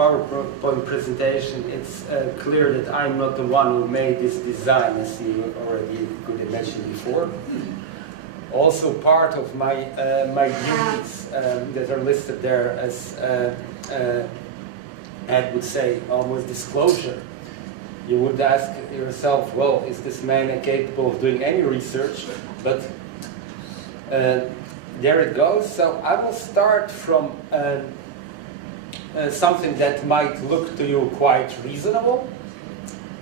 PowerPoint presentation, it's clear that I'm not the one who made this design, as you already could imagine before. Also, part of my duties that are listed there as Ed would say, almost disclosure. You would ask yourself, well, is this man capable of doing any research? But there it goes. So I will start from something that might look to you quite reasonable,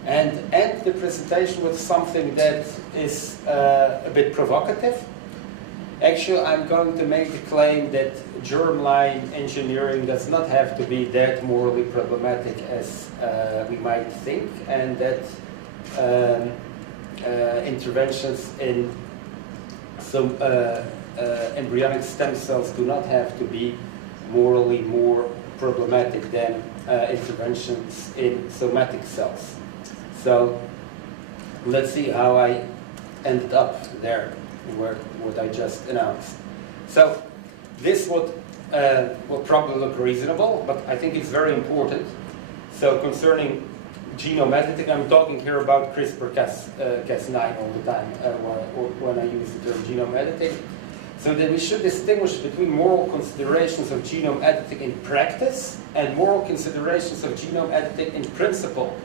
and end the presentation with something that is a bit provocative. Actually, I'm going to make the claim that germline engineering does not have to be that morally problematic as we might think, and that interventions in some embryonic stem cells do not have to be morally more problematic than interventions in somatic cells. So let's see how I ended up there, what I just announced. So this will probably look reasonable, but I think it's very important. So concerning genome editing, I'm talking here about CRISPR-Cas9 all the time when I use the term genome editing. So that we should distinguish between moral considerations of genome editing in practice and moral considerations of genome editing in principle.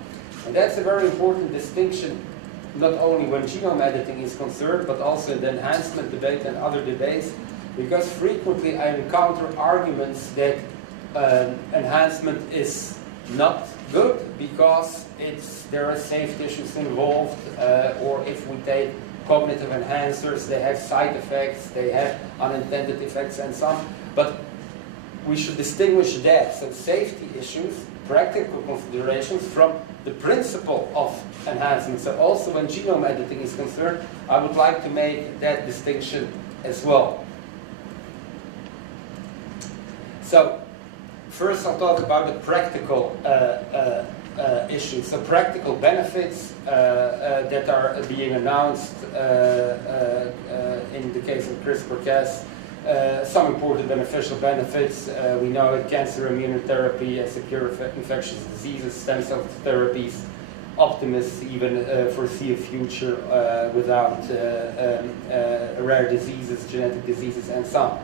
And that's a very important distinction, not only when genome editing is concerned, but also in the enhancement debate and other debates, because frequently I encounter arguments that enhancement is not good because there are safety issues involved, or if we take cognitive enhancers, they have side effects, they have unintended effects and so on. But we should distinguish that, so safety issues, practical considerations, from the principle of enhancement. So also when genome editing is concerned, I would like to make that distinction as well. So first I'll talk about the practical issues. So practical benefits that are being announced in the case of CRISPR-Cas. Some important beneficial benefits. We know that cancer immunotherapy, secure infectious diseases, stem cell therapies. Optimists even foresee a future without rare diseases, genetic diseases, and so on.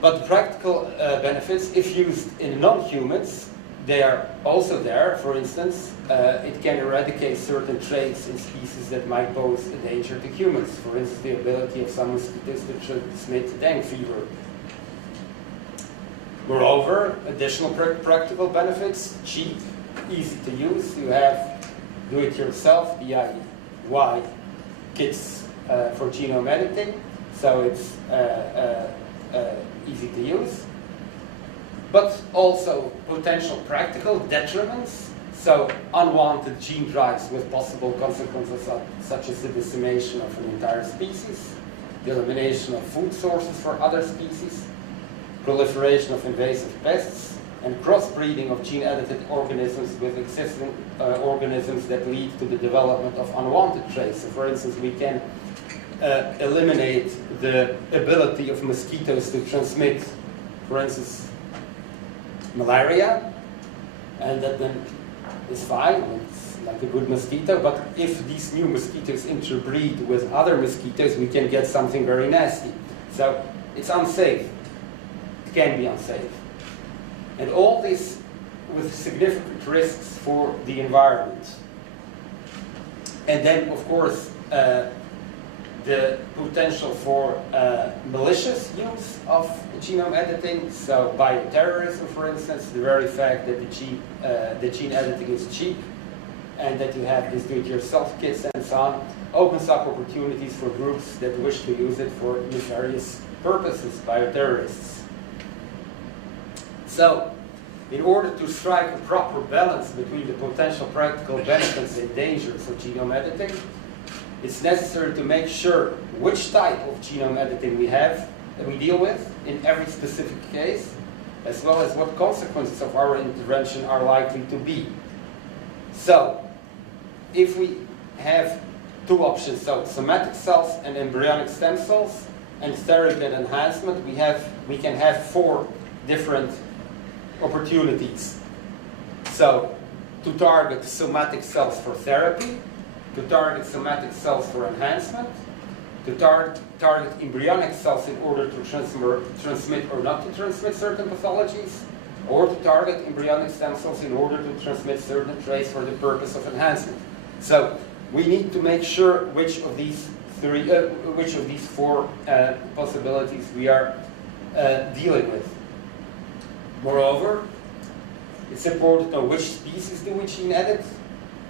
But the practical benefits, if used in non-humans, they are also there. For instance, it can eradicate certain traits in species that might pose a danger to humans. For instance, the ability of some mosquitoes to transmit dengue fever. Moreover, additional practical benefits: cheap, easy to use. You have do-it-yourself DIY kits for genome editing, so it's easy to use. But also potential practical detriments, so unwanted gene drives with possible consequences such as the decimation of an entire species, the elimination of food sources for other species, proliferation of invasive pests, and crossbreeding of gene-edited organisms with existing organisms that lead to the development of unwanted traits. So for instance, we can eliminate the ability of mosquitoes to transmit, for instance, malaria, and that then is fine, it's like a good mosquito. But if these new mosquitoes interbreed with other mosquitoes, we can get something very nasty. So it's unsafe. It can be unsafe. And all this with significant risks for the environment. And then, of course, the potential for malicious use of genome editing, so bioterrorism, for instance, the very fact that the gene editing is cheap and that you have these do-it-yourself kits and so on, opens up opportunities for groups that wish to use it for nefarious purposes, bioterrorists. So, in order to strike a proper balance between the potential practical benefits and dangers of genome editing, it's necessary to make sure which type of genome editing we deal with in every specific case, as well as what consequences of our intervention are likely to be. So, if we have two options, so somatic cells and embryonic stem cells, and therapy and enhancement, we can have four different opportunities. So, to target somatic cells for therapy, to target somatic cells for enhancement, to target embryonic cells in order to transmit or not to transmit certain pathologies, or to target embryonic stem cells in order to transmit certain traits for the purpose of enhancement. So we need to make sure which of these four possibilities we are dealing with. Moreover, it's important to know which species do we gene edit,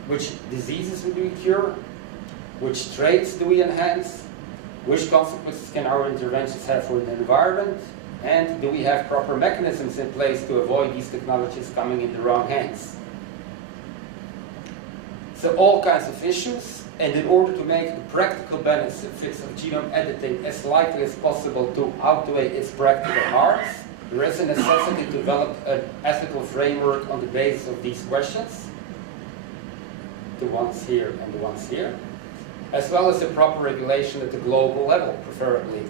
which diseases do we cure, which traits do we enhance, which consequences can our interventions have for the environment, and do we have proper mechanisms in place to avoid these technologies coming in the wrong hands. So all kinds of issues, and in order to make the practical benefits of genome editing as likely as possible to outweigh its practical harms, there is a necessity to develop an ethical framework on the basis of these questions, the ones here and the ones here, as well as a proper regulation at the global level, preferably.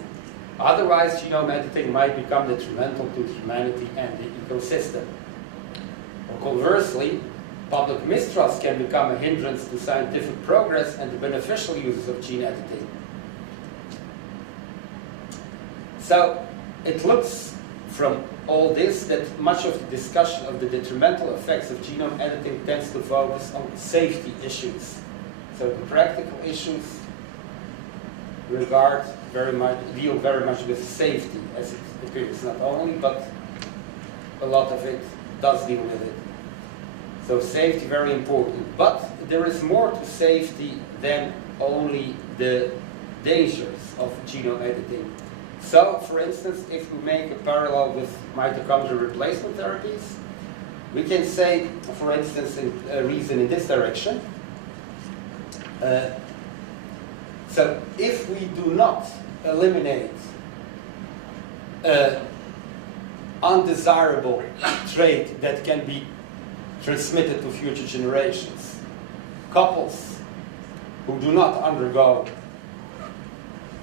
Otherwise, genome editing might become detrimental to humanity and the ecosystem. Or conversely, public mistrust can become a hindrance to scientific progress and the beneficial uses of gene editing. So, it looks from all this that much of the discussion of the detrimental effects of genome editing tends to focus on safety issues. So the practical issues deal very much with safety, as it appears, not only, but a lot of it does deal with it. So safety, very important. But there is more to safety than only the dangers of genome editing. So, for instance, if we make a parallel with mitochondrial replacement therapies, we can say, for instance, reason in this direction. So, if we do not eliminate undesirable trait that can be transmitted to future generations, couples who do not undergo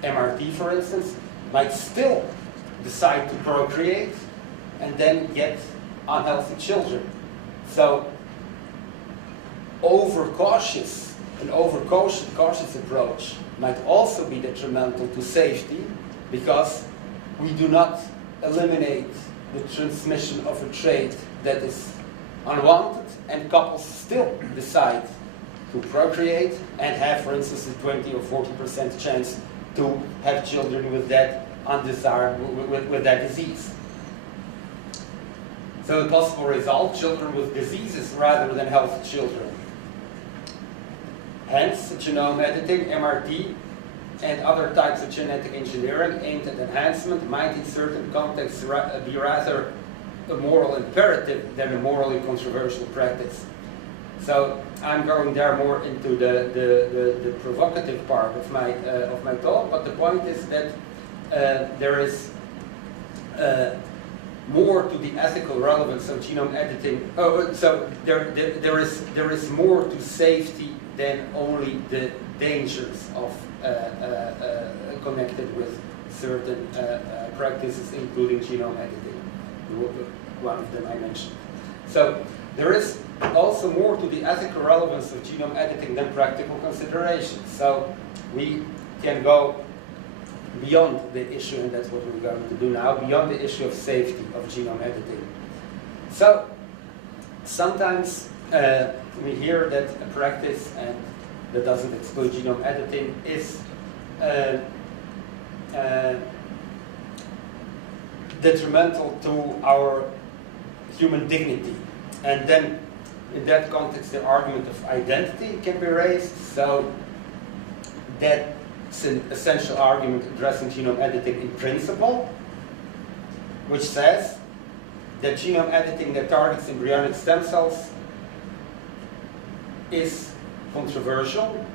MRT, for instance, might still decide to procreate and then get unhealthy children. So, overcautious approach might also be detrimental to safety because we do not eliminate the transmission of a trait that is unwanted, and couples still decide to procreate and have, for instance, a 20 or 40% chance to have children with that with that disease. So the possible result, children with diseases rather than healthy children. Hence, genome editing, MRT, and other types of genetic engineering aimed at enhancement might in certain contexts be rather a moral imperative than a morally controversial practice. So I'm going there more into the provocative part of my talk, but the point is that there is more to the ethical relevance of genome editing. So there is more to safety than only the dangers of connected with certain practices, including genome editing. One of them I mentioned. So there is also more to the ethical relevance of genome editing than practical considerations. So we can go beyond the issue, and that's what we're going to do now, beyond the issue of safety of genome editing. So sometimes we hear that a practice, and that doesn't exclude genome editing, is detrimental to our human dignity. And then in that context the argument of identity can be raised. So that's an essential argument addressing genome editing in principle, which says that genome editing that targets embryonic stem cells is controversial.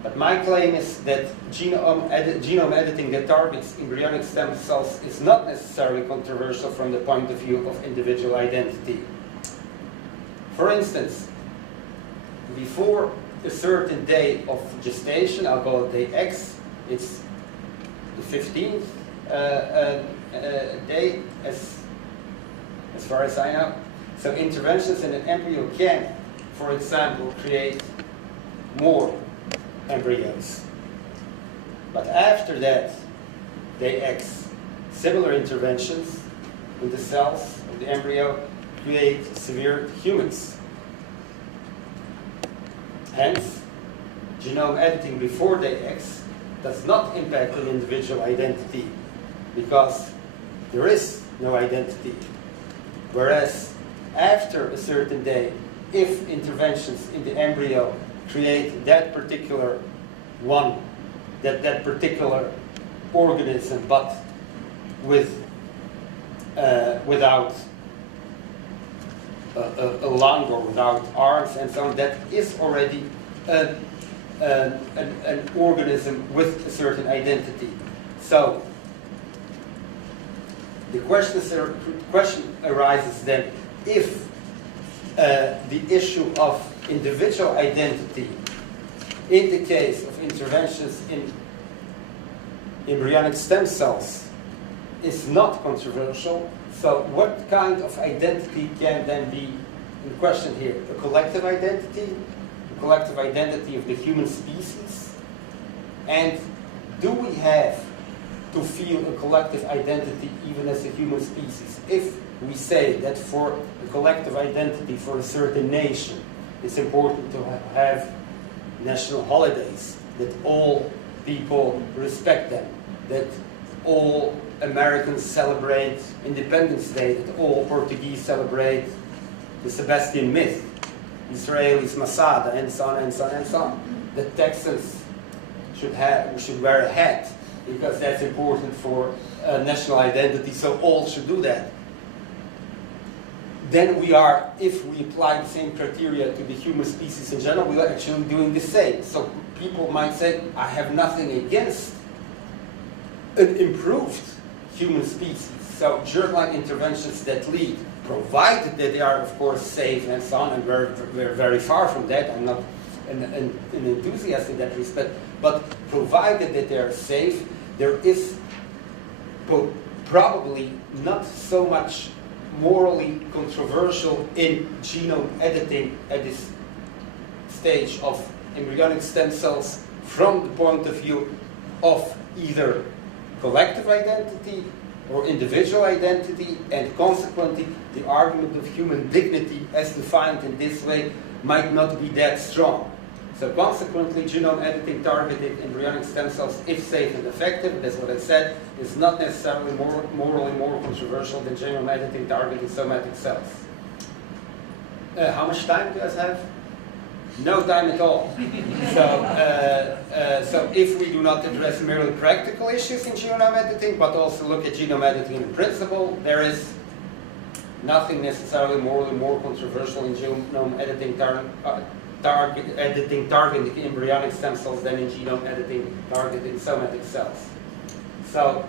But my claim is that genome editing that targets embryonic stem cells is not necessarily controversial from the point of view of individual identity. For instance, before a certain day of gestation, I'll call it day X, it's the 15th day, as as far as I know. So interventions in an embryo can, for example, create more embryos. But after that, similar interventions in the cells of the embryo create severe humans. Hence, genome editing before DX does not impact an individual identity because there is no identity. Whereas after a certain day, if interventions in the embryo create that particular one, that particular organism, but without a lung or without arms and so on, that is already an organism with a certain identity. So the question arises then, if the issue of individual identity in the case of interventions in embryonic stem cells is not controversial, so what kind of identity can then be in question here? A collective identity? A collective identity of the human species? And do we have to feel a collective identity even as a human species? If we say that for a collective identity for a certain nation, it's important to have national holidays, that all people respect them, that all Americans celebrate Independence Day, that all Portuguese celebrate the Sebastian myth, Israelis Masada, and so on and so on and so on. The Texans should wear a hat because that's important for national identity, so all should do that. Then we are, if we apply the same criteria to the human species in general, we are actually doing the same. So people might say, I have nothing against an improved human species. So germline interventions that lead, provided that they are, of course, safe and so on, and we're very far from that. I'm not an enthusiast in that respect, but provided that they are safe, there is probably not so much morally controversial in genome editing at this stage of embryonic stem cells from the point of view of either collective identity or individual identity, and consequently the argument of human dignity as defined in this way might not be that strong. So consequently, genome editing targeted embryonic stem cells, if safe and effective, that's what I said, is not necessarily morally more controversial than genome editing targeted somatic cells. How much time do you guys have? No time at all. So if we do not address merely practical issues in genome editing, but also look at genome editing in principle, there is nothing necessarily morally more controversial in genome editing targeting embryonic stem cells than in genome editing targeting somatic cells. So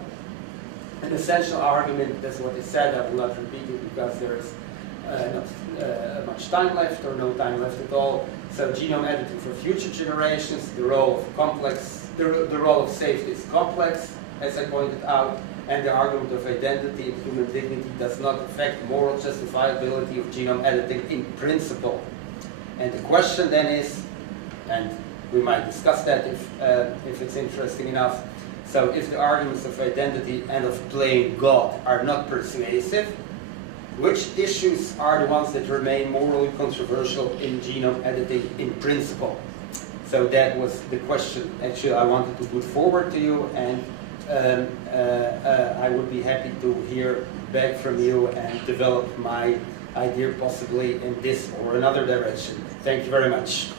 an essential argument, that's what is said, I will not repeat it because there is not much time left or no time left at all. So genome editing for future generations, the role of safety is complex, as I pointed out, and the argument of identity and human dignity does not affect moral justifiability of genome editing in principle. And the question then is, and we might discuss that if it's interesting enough, so if the arguments of identity and of playing God are not persuasive, which issues are the ones that remain morally controversial in genome editing in principle? So that was the question actually I wanted to put forward to you, and I would be happy to hear back from you and develop my idea possibly in this or another direction. Thank you very much.